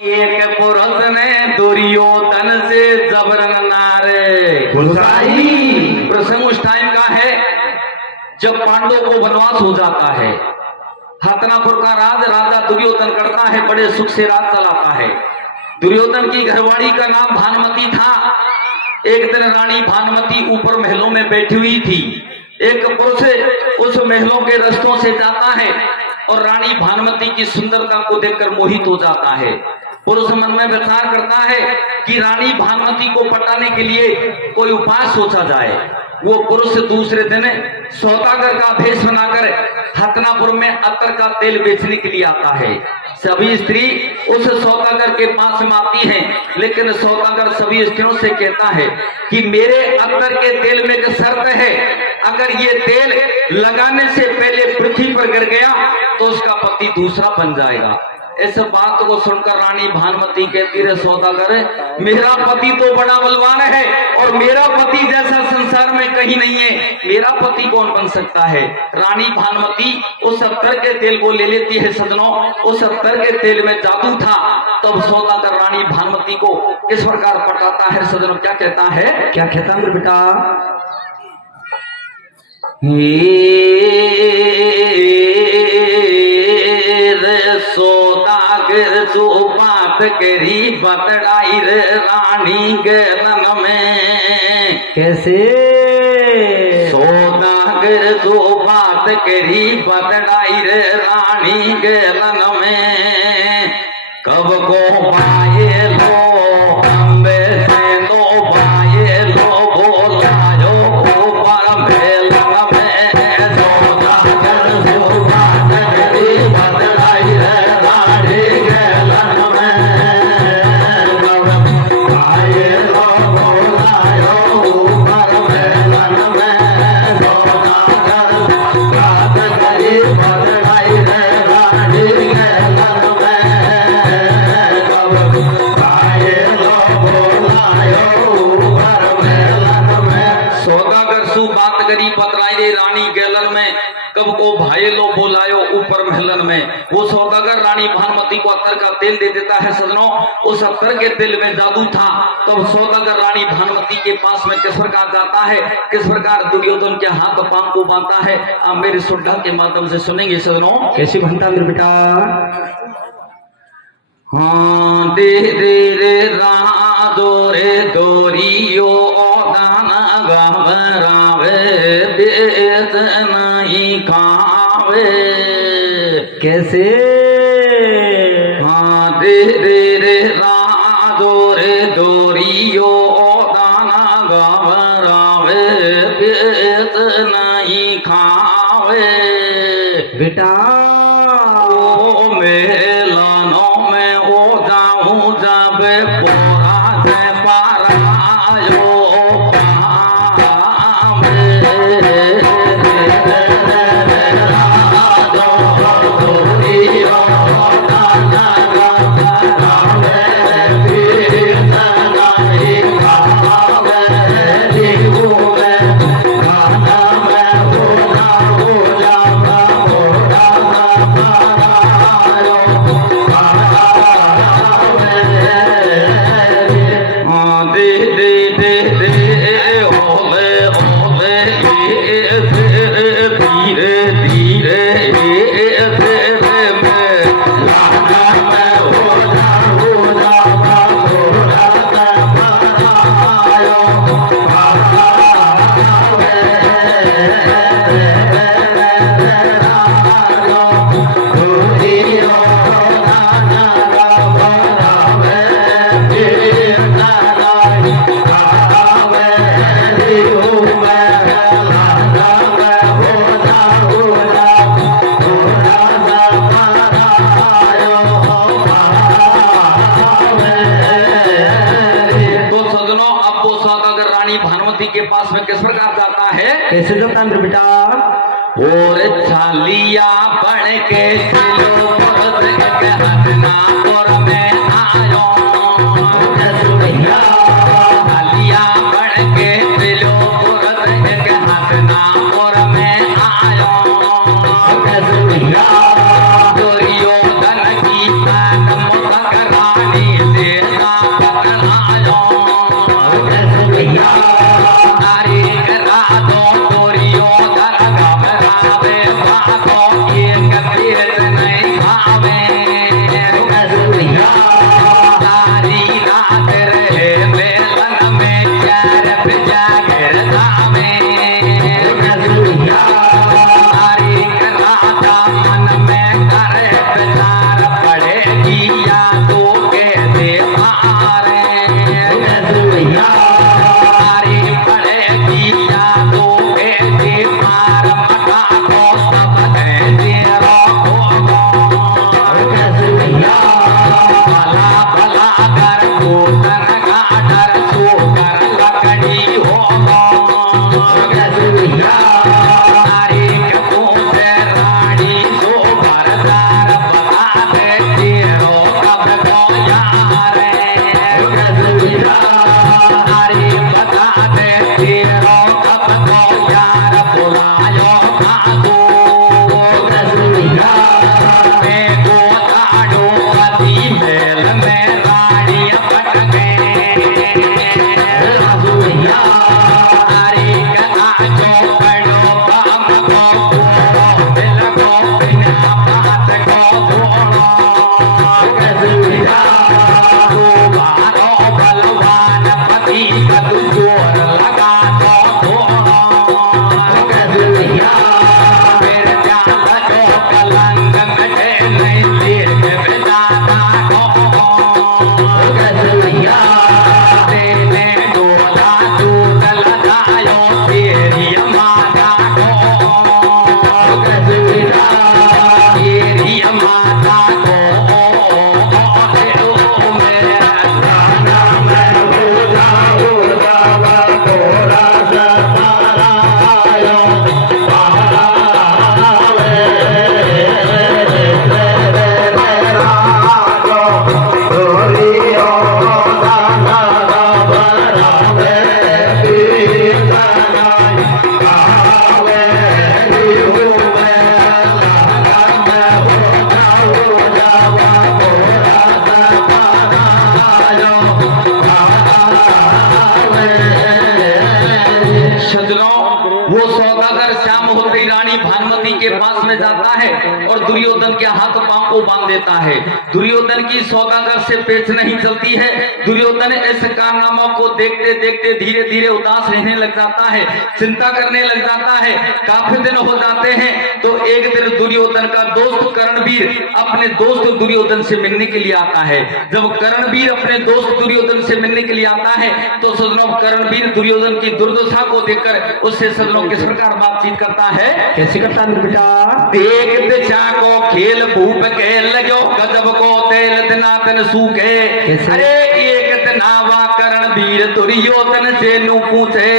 एक पुरुष ने दुर्योधन से जबरन नारे प्रसंग उस टाइम का है जब पांडवों को वनवास हो जाता है। हस्तिनापुर का राज राजा दुर्योधन करता है, बड़े सुख से राज चलाता है। दुर्योधन की घरवाली का नाम भानुमति था। एक दिन रानी भानुमति ऊपर महलों में बैठी हुई थी। एक पुरुष उस महलों के रस्तों से जाता है और रानी भानुमति की सुंदरता को देखकर मोहित हो जाता है। पुरुष मन में विचार करता है कि रानी भानुमति को पटाने के लिए कोई उपाय सोचा जाए। वो पुरुष दूसरे दिन सौदागर का भेष बनाकर हस्तिनापुर में अत्तर का तेल बेचने के लिए आता है। सभी स्त्री उस सौदागर के पास में आती हैं, लेकिन सौदागर सभी स्त्रियों से कहता है कि मेरे अत्तर के तेल में एक शर्त है, अगर ये तेल लगाने से पहले पृथ्वी पर गिर गया तो उसका पति दूसरा बन जाएगा। इस बात को सुनकर रानी भानुमति कहती है, सौदागर मेरा पति तो बड़ा बलवान है और मेरा पति जैसा संसार में कहीं नहीं है, मेरा पति कौन बन सकता है। रानी भानुमति उस अत्तर के तेल को ले लेती है। सजनों, उस अत्तर के तेल में जादू था। तब सौदागर रानी भानुमति को इस प्रकार पटाता है। सजनों, क्या कहता है, क्या कहता है बेटा, सौदागर जो बात करी बतड़ाई रे रानी गलन में। कैसे? सौदागर जो बात करी बतड़ाई रे रानी गलन में। कब को पाए लो अम्बे से लो पाए लो बोलायो ऊपर मेलन में। सौदागर जो बात करी बतड़ाई रे रानी गलन में। कब पाए लो बोलायो ऊपर मेलन में। सौदागर बात करी बतड़ाई रे रानी गलन में। सौदागर सु बात करी बतराई रे रानी गैलन में। कब को भाई लो बोलायो ऊपर महलन में। वो सौदागर रानी भानुमति को अत्तर का तेल दे देता है। सजनों, उस अत्तर के तेल में जादू था। तब सौदागर रानी भानुमति के पास में किस प्रकार जाता है, किस प्रकार दुर्योधन के हाथ पांव को बांधता है, आप मेरे सुधा के माध्यम से सुनेंगे। सजनों, कैसी बनता मेरे बेटा, हाँ दे दे रे राधो रे दोरियो दाना घबरावे बेत नहीं खावे। कैसे? हाँ दे दे रे राधो रे दोरियो दाना घबरावे बेत नहीं खावे। बेटा ओ मेलनों में ओ जाऊं जब पोरा से पारायो के पास में किस प्रकार जाता है, कैसे जाता है बेटा, और छालिया बन के सिलो के हस्तिनापुर में आयो। छालिया बन के सिलो के हस्तिनापुर में आयो। दुर्योधन की के पास में जाता है और दुर्योधन के हाथ पांव को बांध देता है। दुर्योधन की सौदागर से पेच नहीं चलती है। दुर्योधन इस कारनामा को देखते देखते धीरे धीरे उदास रहने लग जाता है, चिंता करने लग जाता है। काफी दिन हो जाते हैं तो एक दिन दुर्योधन का दोस्त कर्णवीर अपने दोस्त दुर्योधन से मिलने के लिए आता है। जब कर्णवीर अपने दोस्त दुर्योधन से मिलने के लिए आता है तो सजनों कर्णवीर दुर्योधन की दुर्दशा को देखकर उससे सजनों किस प्रकार बातचीत करता है, कैसे करता है बेटा? देख दिशा को खेल भूप के लगो गजब को तेल दिना दिन सूखे। अरे एक दिन आवा कर्णवीर दुर्योधन से नु पूछे,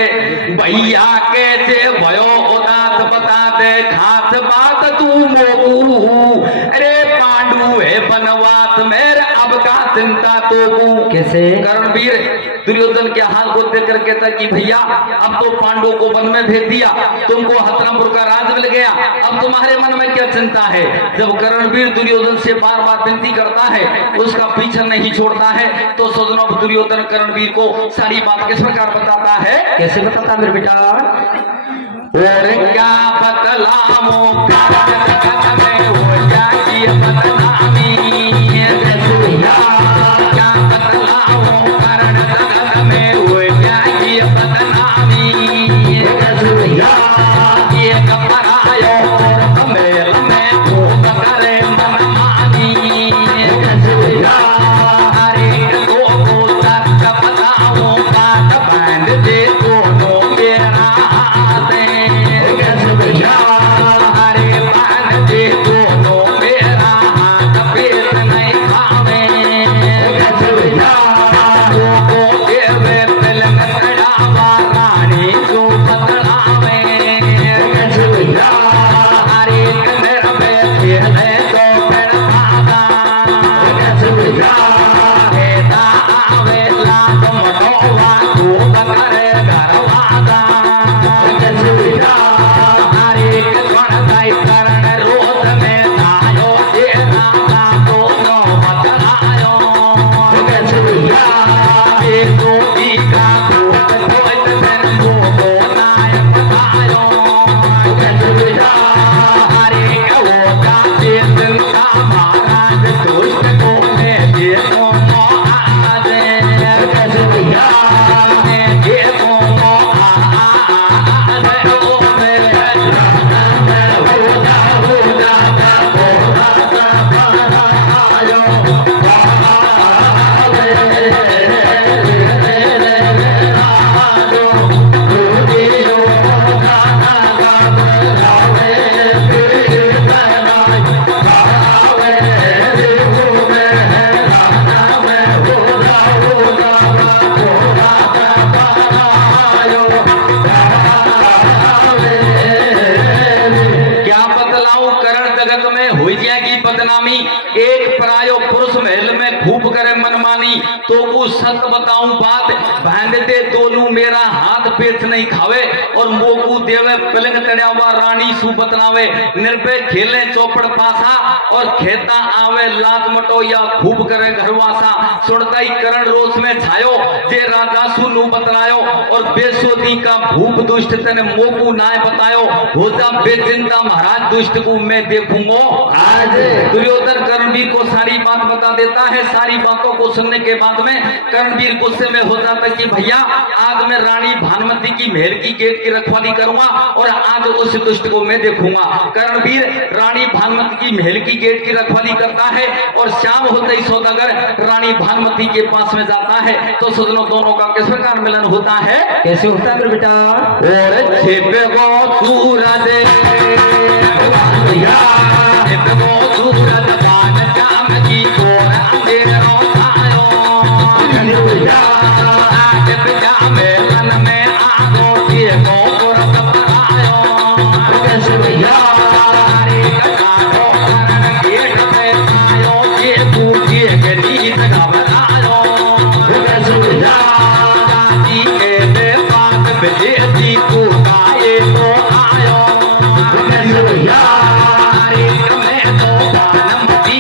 भैया कैसे भयो उदास बता दे खास बात तू मोकू। अरे पांडु है बनवास मेरे अब का चिंता तो कैसे? कर्णवीर दुर्योधन के हाल को देखकर कहता कि भैया अब तो पांडवों को वन में भेज दिया, तुमको हस्तिनापुर का राज मिल गया, अब तुम्हारे मन में क्या चिंता है। जब कर्णवीर दुर्योधन से बार बार विनती करता है, उसका पीछा नहीं छोड़ता है, तो सजनों दुर्योधन कर्णवीर को सारी बात किस प्रकार बताता है, कैसे बताता मेरे बेटा? और क्या बतलाऊं कारण में हो जाती बदनामी। क्या बतलाऊं कारण में हो जाती बदनामी। ये कपरायो मेल में खूब करे मनमानी। हर एक को सच बताऊं बात बैंड दे दोनों मेरा हरे बांध दे दोनों मेरा हाथ पेट नहीं खावे। को देवे तिलक चढ़ावा रानी को बतलावे। हरे कंधर पे खेले तो फिर भागा। कहता आवे लाग मटोवा को बकरे घरवागा। हरे कण दाई करण रोध में आयो जे राजा दोनों बतलायो। ये तो का भूत धोत धन मोहो नायक बतायो। हरे कहो जाते चिंता महाराज दुष्ट को मैं जे तो महाराज। मैं जे तो बदनामी। एक परायो पुरुष महल में खूब करे मनमानी। तो वो सत बताऊं बात बांध दे दोनों मेरा हाथ पेट नहीं खावे। और मोकू देवे पलंग चढ़ावा रानी सु बतनावे। निर्भय खेले चौपड़ पासा और खेता आवे लात मटोया खूब करे घरवासा। सुनता ही करण रोष में छायो जे राजा सु नु बतलायो। और बेसोदी का भूप दुष्ट तने मोकू नाय बतायो। होता बेचिंता महाराज दुष्ट को मैं देखूंगो आज। दुर्योधन कर्णवीर को सारी बात बता देता है। सारी बातों को सुनने के बाद में कर्णवीर गुस्से में हो जाता है कि भैया आज मैं रानी भानुमति की महल की गेट की रखवाली करूंगा और आज उस दुष्ट को मैं देखूंगा। कर्णवीर रानी भानुमति की महल की गेट की रखवाली करता है और शाम होते ही सौदागर रानी भानुमति के पास में जाता है। तो सजनों दोनों का किस प्रकार मिलन होता है, कैसे होता है बेटा? और छिपे गो सूरज सूरज बान जाम की तोर अंधेरो छायो। आज पिता में मन में आगो ये गोर कपरायो। हरे कटारो करण गेट में आयो ये दूजे के नीत घबरायो। जाति के बेपात विदेशी को गाये तो आयो। हरे में तो बानमती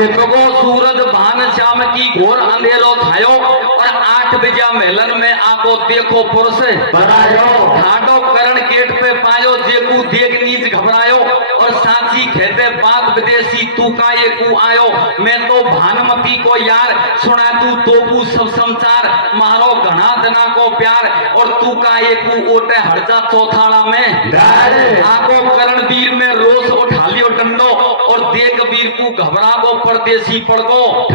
छिपको सूरज भान श्याम की घोर अंधेरो थायो और 8 बजे मेलन में आको देखो पुरुष ठाडो करण गेट पे पायो जेकू देख नीच घबरायो और साची खेते बात विदेशी तू का ये कू आयो मैं तो भानुमती को यार सुना तू तोबू सब समाचार मारो घना जना को प्यार और तू का ये कू ओटे हड़जा चौथाड़ा में आको करण वीर में रोष उठा लियो डंडो और देख वीर को घबरा को परदेसी पड़ गो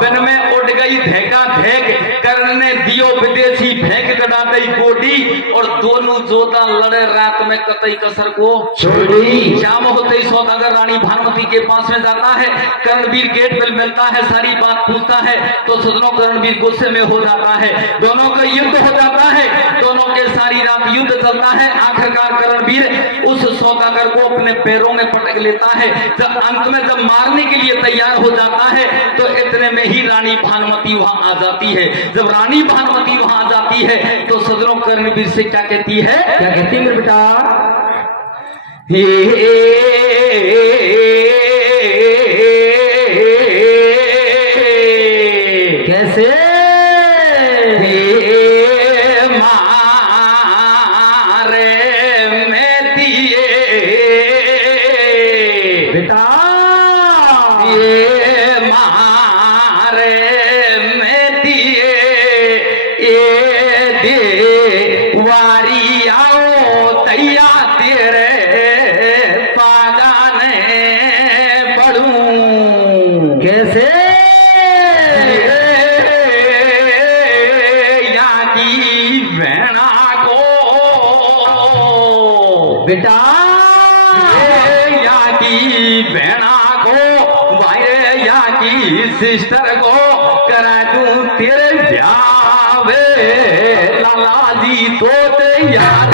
बिन में उड़ गई धेका धेक कर्ण ने दियो विदेशी फेंक गड़ा गई गोडी और दोनों जोधा लड़े रात में कतई कसर को छोड़ी शाम होते ही सौदागर रानी भानुमती के पास में जाता है कर्णवीर गेट पर मिलता है सारी बात पूछता है तो सदनों कर्णवीर गुस्से में हो जाता है दोनों का युद्ध हो जाता है दोनों के सारी रात युद्ध चलता है आखिरकार कर्णवीर उस सौदागर को अपने पैरों में पटक लेता है जब अंत में जब मारने के लिए तैयार हो जाता है तो इतने में ही रानी भानुमती वहां आ जाती है जब रानी भानुमती वहां आ जाती है तो सदनों कर्णवीर से क्या कहती है मेरे बेटा कैसे मारे में दिए बेटा ये मारे में दिए ये दे वारी आओ तैया तेरे पागाने पढ़ूं कैसे यागी भेड़ा को बेटा यागी भेड़ा को भाई यागी सिस्टर को करा दूं तेरे ब्यावे लाला जी तो तैयार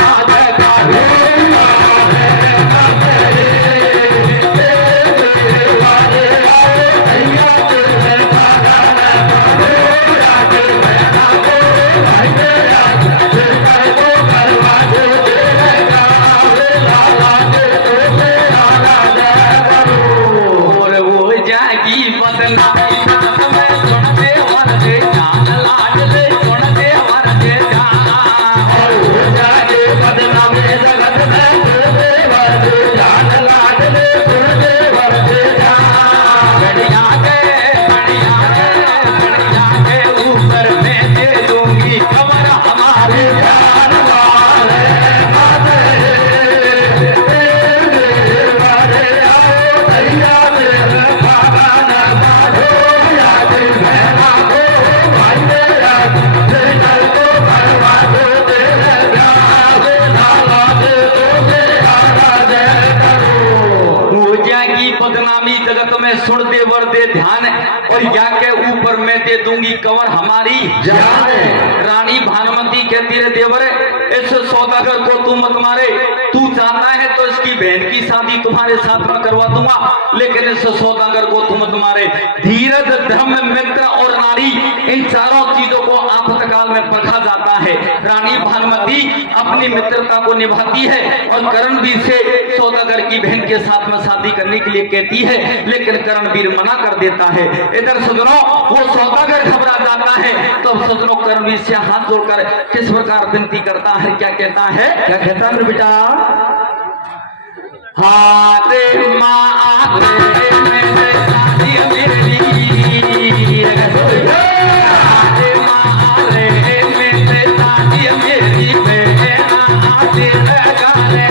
सुन दे वर दे ध्यान और या के ऊपर मैं दे दूंगी कवर हमारी जान रानी भानुमती कहती रहे देवर इस सौदागर को तू मत मारे तू चाहता है तो इसकी बहन की शादी तुम्हारे साथ में करवा दूंगा लेकिन इस सौदागर को तू मत मारे धीरज धर्म मित्र और नारी इन चारों चीजों को आपातकाल में परखा जाता है रानी भानुमती अपनी मित्रता को निभाती है और करणवीर से सौदागर की बहन के साथ में शादी करने के लिए कहती है लेकिन करणवीर मना कर देता है इधर सजनों वो सौदागर घबरा जाता है तो सजनों करणवीर से हाथ जोड़कर किस प्रकार विनती करता है क्या कहता है मेरे बेटा हारे माँ मेरे शादी मेरी हारे माँ रे मेरे शादी मेरी बेहना तेरे गाने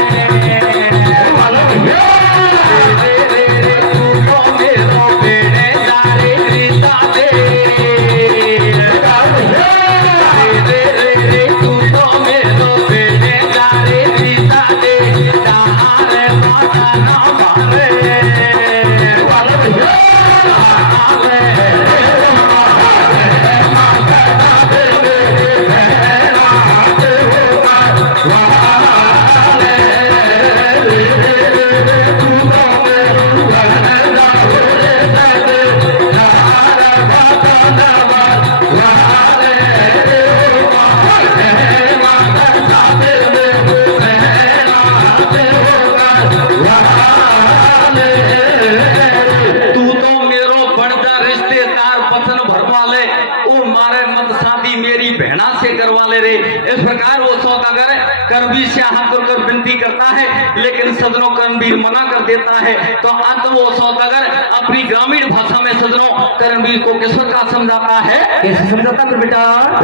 इस प्रकार वो सौदागर करणवीर से हाथ जोड़कर विनती करता है, लेकिन सजनों करणवीर मना कर देता है। तो अंत वो सौदागर अपनी ग्रामीण भाषा में सजनों करणवीर को किस प्रकार समझाता है? कैसे समझाता मेरे बेटा? और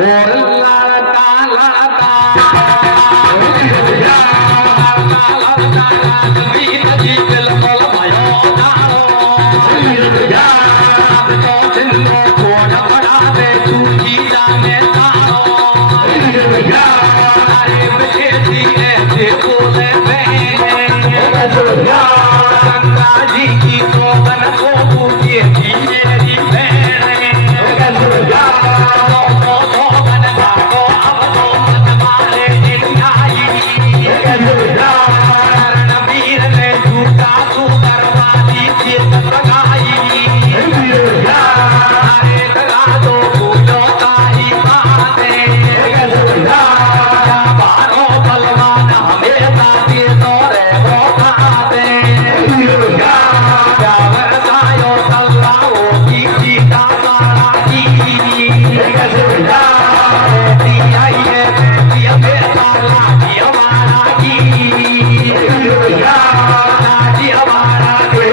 लड़का लड़का करणवीर जी बिल्कुल भयो जानो, अब तो जिंदो छोड़ पड़ा दे तू ही जाने जानो। अरे बेटी ऐसे बोले गंगा जी की सोगन को पूछे थी मेरी बहन, सोगन भागो अब तो मत मारे न्यायी। रणवीर ने झूठा तू बर्बादी से लगाई, अरे लगा दो फूलों तारी बातें, बारो बलवान हमेशा दे दो रे वो खाते। क्या वरदायो सल्लाओ की सीता सारा की, दिया ये दिया बेटा लाजी हमारा की, लाजी हमारा के।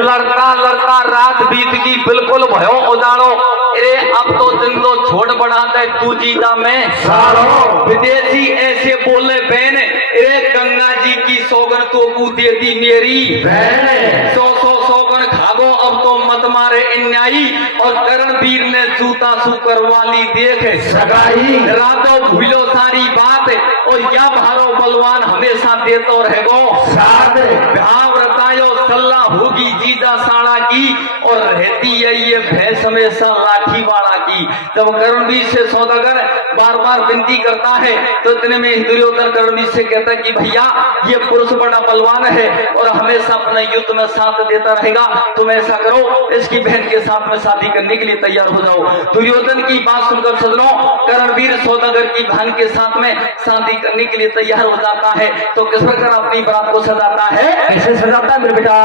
लड़का लड़का रात बीत की बिल्कुल भयो उजाड़ो, अरे अब तो जिंदो छोड़ बढ़ा दे तू जीता में सारो। विदेशी ऐसे बोले बहन, अरे गंगा जी की सौगन तो तू दे दी मेरी बहन, सौ सौगन खागो अब तो मत मारे अन्यायी। और करणवीर ने जूता सुकर वाली देख सगाई, रातों भूलो सारी बात, और या भारो बलवान हमेशा देतो रहेगो साथ। भाव रतायो सल्ला होगी जीजा साड़ा की, और रहती है ये भैंस हमेशा लाठी वाला की। जब करणवीर से सौदागर बार बार विनती करता है, तो इतने में दुर्योधन करणवीर से कहता है कि भैया ये पुरुष बड़ा बलवान है और हमेशा अपने युद्ध में साथ देता रहेगा, तुम ऐसा करो इसकी बहन के साथ में शादी करने के लिए तैयार हो जाओ। दुर्योधन की बात सुनकर सजनों करणवीर सौदागर की बहन के साथ में शादी करने के लिए तैयार हो जाता है। तो किस प्रकार अपनी बात को सजाता है? कैसे सजाता है मेरे बेटा?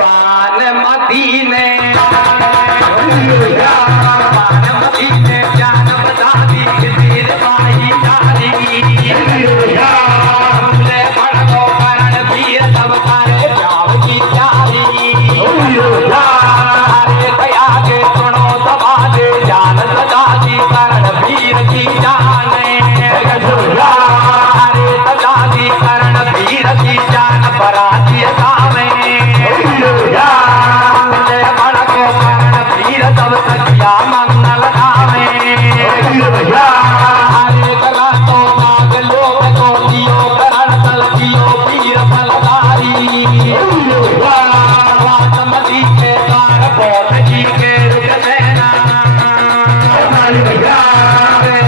बानमती ने जान बता दी तेरे भाई जानी, हमले पड़ो करणवीर तब करे जाओ की प्यारी। अरे दया के सुनो दबा दे जान सजा दी करणवीर की जाने, अरे सजा दी करणवीर की जान बराती सामे। बड़को करणवीर तब सखिया मंगल गावे, हरे करा तो नाग लोग को लियो करण तल पियो वीर फलदारी। वासमती के द्वार पौध जी के रुक देना,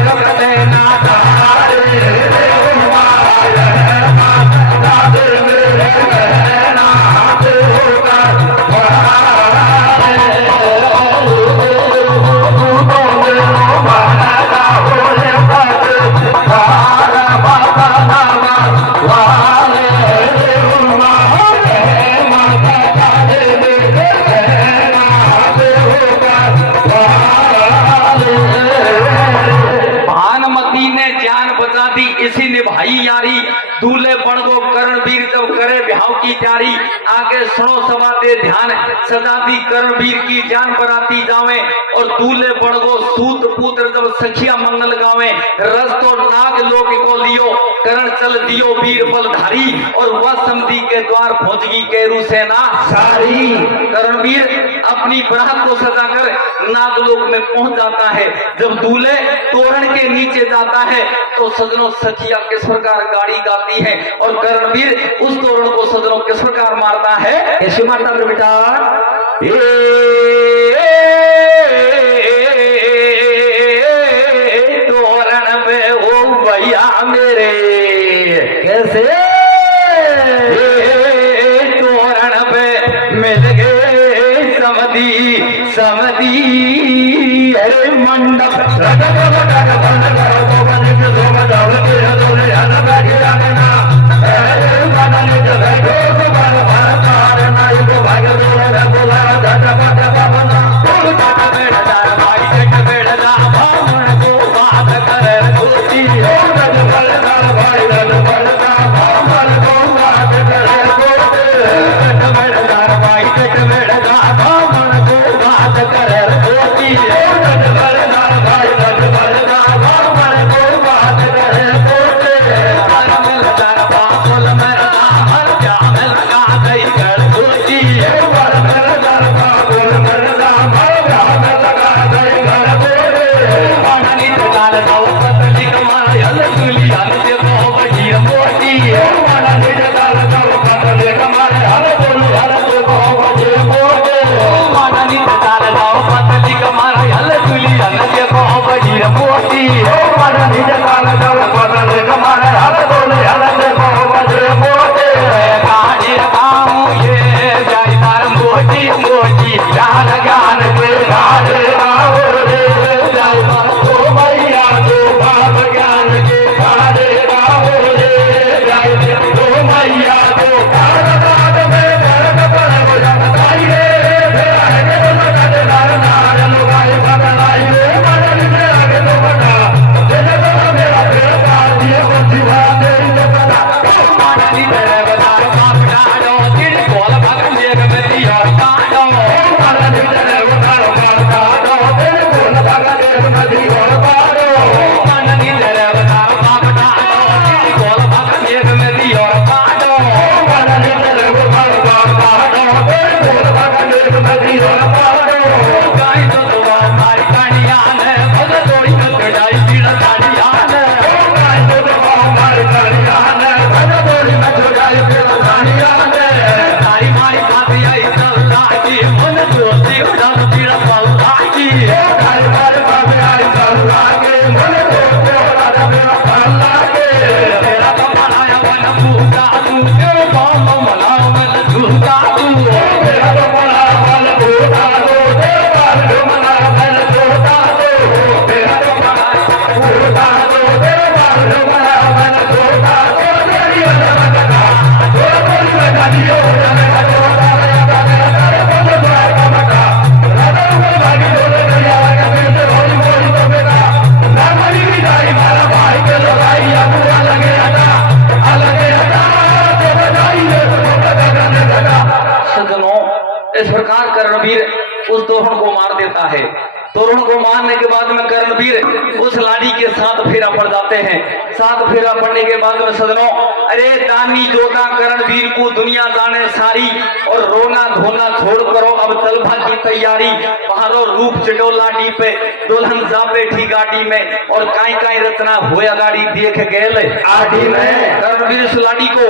रुक देना भानुमती ने जान बचा दी इसी निभाई यारी। दूल्हे बड़गो करणवीर जब करे ब्याह की तैयारी, आगे सुनो सभा दे ध्यान, सजा दी करणवीर की जान बराती जावे। और दूल्हे बड़गो सूत पुत्र जब सखिया मंगल गावे, रस तो नाग लोग को लियो करण चल दियो वीर बलधारी। और वह समधी के द्वार पहुंचगी केरू सेना सारी। करणवीर अपनी बरात को सजाकर नागलोक में पहुंच जाता है। जब दूल्हे तोरण के नीचे जाता है तो सजनों सखिया किस प्रकार गाड़ी गाती है, और करणवीर उस तोरण को सजनों किस प्रकार मारता है? कैसे मारता मेरे बेटा? तोरण पे ओ भैया मेरे समदी अरे मंडप इस प्रकार कर्णवीर उस दोहन को मार देता है। तोरण को मारने के बाद में कर्णवीर उस लाड़ी के साथ फेरा पड़ जाते हैं। साथ फेरा पड़ने के बाद में सजनों, अरे दानी जोधा कर्णवीर को दुनिया जाने सारी, और रोना धोना छोड़ करो अब तलभा की तैयारी। पहाड़ों रूप चटोला डी पे दुल्हन जा बैठी गाड़ी में, और काई काई रचना होया गाड़ी देख गेल आड़ी में। कर्णवीर उस लाड़ी को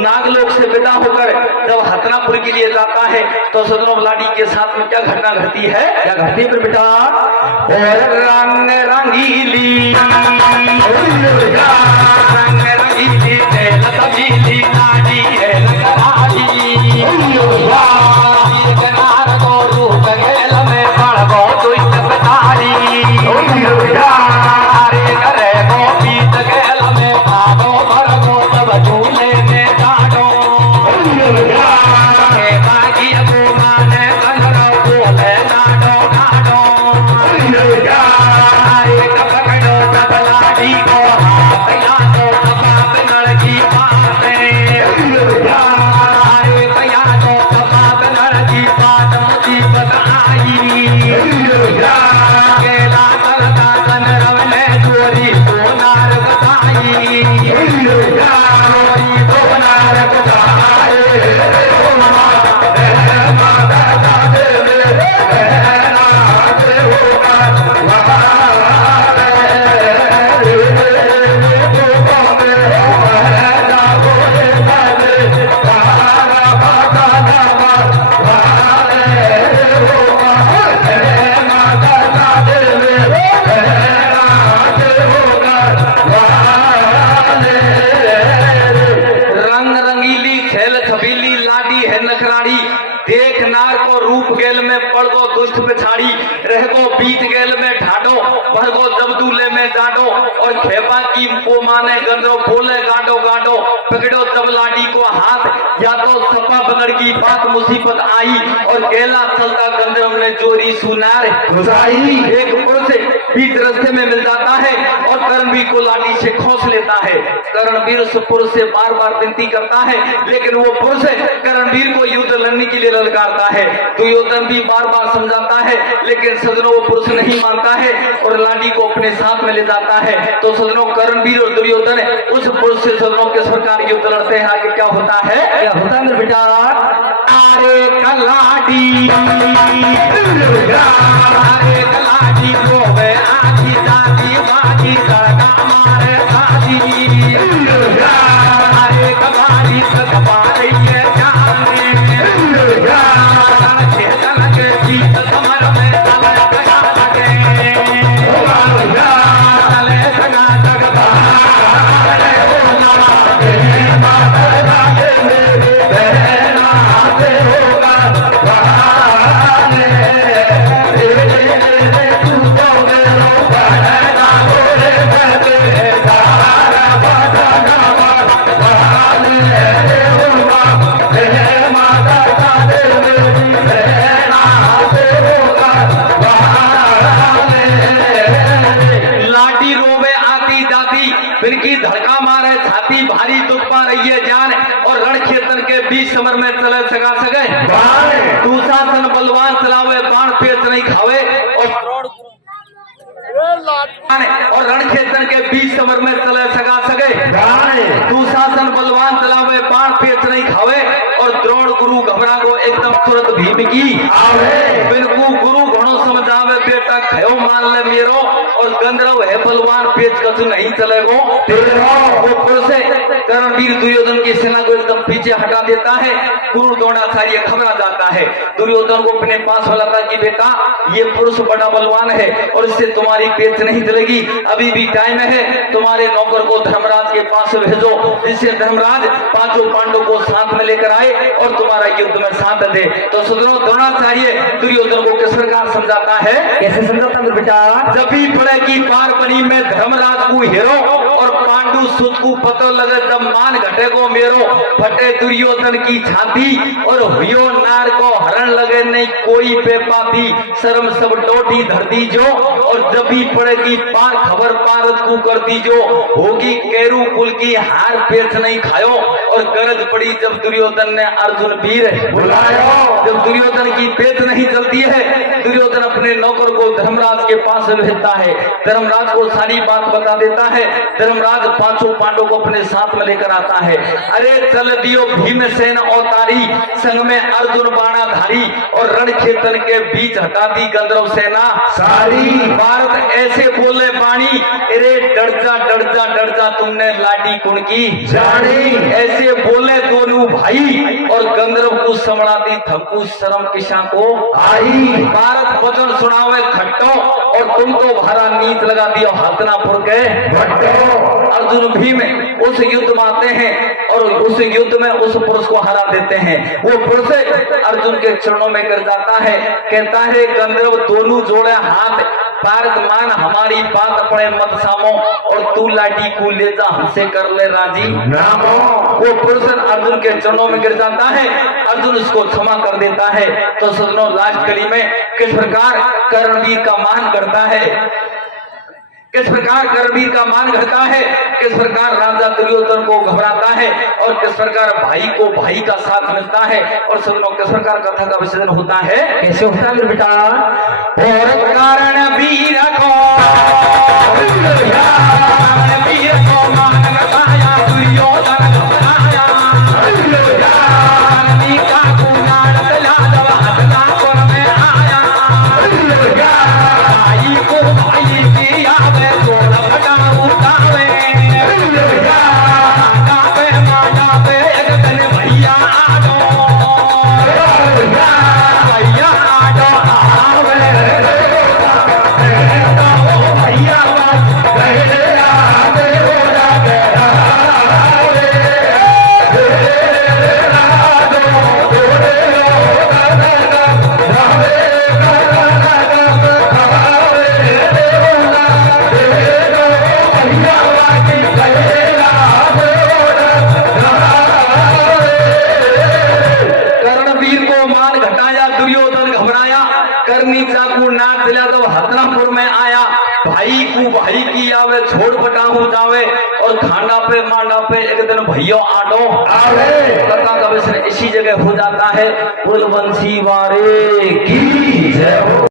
नागलोक से विदा होकर जब हतनापुर के लिए जाता है तो सजनों लाड़ी के साथ में क्या घटना घटती है? क्या घटती है बेटा? और रंग रंगीली रंग रंगीली लतबीली लाड़ी है लंगराली जनार को रूप गेल में पड़ गो तुई तकतारी अरे करे गो पीत गेल में भागो भर गो तब झूले में डाडो बागी को माने कलरो बोले डाडो डाडो अरे पकड़ो तब लाड़ी को हाथ या तो बाप लड़की पाते लाड़ी रहगो बीच गेल में ढाडो भरगो जब दूल्हे में जाडो और खेपा की को माने गंदरो बोले गांडो गांडो पकड़ो जब लाड़ी को हाथ या तो सपा बगड़ की बात मुसीबत आई और गेला चलता गंदरम ने जोरी सुनार एक पुरुष बीच रास्ते में मिल जाता है और कर्णवीर को लाठी से खोस लेता है। कर्णवीर उस पुरुष से बार बार विनती करता है लेकिन वो पुरुष कर्णवीर को युद्ध लड़ने के लिए ललकारता है। दुर्योधन भी बार बार समझाता है लेकिन सदनों वो पुरुष नहीं मानता है और लाठी को अपने साथ में ले जाता है। तो सदनों कर्णवीर और दुर्योधन उस पुरुष से सदनों किस प्रकार युद्ध लड़ते हैं। आगे क्या होता है मेरे बेटा अरे कलाडी अरे कलाडी को आधी जाती बाजी लड़का मारे शादी अरे कबाड़ी सकबा रही है जाने चल के जीत कमर में चले सगा लगे चले सगा जगता धड़का मारे छाती भारी दुख पा रही है जान और रण क्षेत्र के बीच समर में चले सगा सके दुशासन बलवान चलावे बाण पेट नहीं खावे और रण क्षेत्र के बीच समर में चले सगा सके दुशासन बलवान चलावे बाण पेट नहीं खावे और द्रोण गुरु घबरा को एकदम तुरंत भीम की बिल्कु गुरु घणो समझावे बेटा खयो मान ले मेरो और गंधर्व है बलवान पेच कछु नहीं चलेगो वो पुरुष कर्णवीर दुर्योधन की सेना को एकदम पीछे हटा देता है। गुरु द्रोणाचार्य घबरा जाता है। दुर्योधन को अपने पास बुलाता कि बेटा ये पुरुष बड़ा बलवान है और इससे तुम्हारी पेच नहीं चलेगी। अभी भी टाइम है, तुम्हारे नौकर को धर्मराज के पास भेजो जिससे धर्मराज पांचों पांडवों को साथ में लेकर आए और तुम्हारा युद्ध में साथ दे। तो सुनो द्रोणाचार्य दुर्योधन को किस प्रकार समझाता है, कैसे समझाता है बेटा। जब भी पड़ेगी पार बनी में धर्मराज को हेरो और पांडु सुत को पता लगे जब मान घटे को मेरो फटे दुर्योधन की छाती और हुयो नार को हरण लगे नहीं कोई पेपाती शर्म सब डोटी धरती जो और जब भी पड़ेगी पार खबर पारत को कर दी जो होगी केरू कुल की हार पेच नहीं खायो और गरज पड़ी जब दुर्योधन ने अर्जुन वीर बुलायो। जब दुर्योधन की पेच नहीं चलती है दुर्योधन अपने नौकर को धर्मराज के पास भेजता है। धर्मराज को सारी बात बता देता है। धर्मराज पांचों पांडवों को अपने साथ में लेकर आता है। अरे चल दियो भीमसेन अवतारी संग में अर्जुन बाणाधारी और रण क्षेत्र के बीच हटा दी गंधर्व सेना सारी। भारत ऐसे बोले बाणी अरे डर जा तुमने लाडी कुण की जानी। ऐसे बोले दोनों भाई और गंधर्व को संभला दी थमकू शर्म किसा को आई। भारत वचन सुनावे खट्टो और तुमको भारा नीत लगा दियो हस्तनापुर के भट्टो। अर्जुन भीम उस युद्ध में आते हैं और उस युद्ध में उस पुरुष को हरा देते हैं। वो पुरुष अर्जुन के चरणों में गिर जाता है, कहता है गंधर्व दोनों जोड़े हाथ भारत मान हमारी बात पड़े मत सामो और तू लाठी को ले जा हमसे कर ले राजी नामो। वो पुरुष अर्जुन के चरणों में गिर जाता है। अर्जुन उसको क्षमा कर देता है। तो सदनों लास्ट कड़ी में किस प्रकार कर्णवीर का मान करता है, किस प्रकार कर्णवीर का मान घटता है, किस प्रकार राजा दुर्योधन को घबराता है और किस प्रकार भाई को भाई का साथ मिलता है और सब लोग किस प्रकार कथा का विसर्जन होता है, कैसे होता है बेटा। और कारण वीर को मान घटाया दुर्योधन घबराया भैया भाई की आवे छोड़ पटा हो जावे और खांडा पे मांडा पे एक दिन भैया आडो आवे कक्का का विषय इसी जगह हो जाता है। बोल बंसी वारे की जय हो।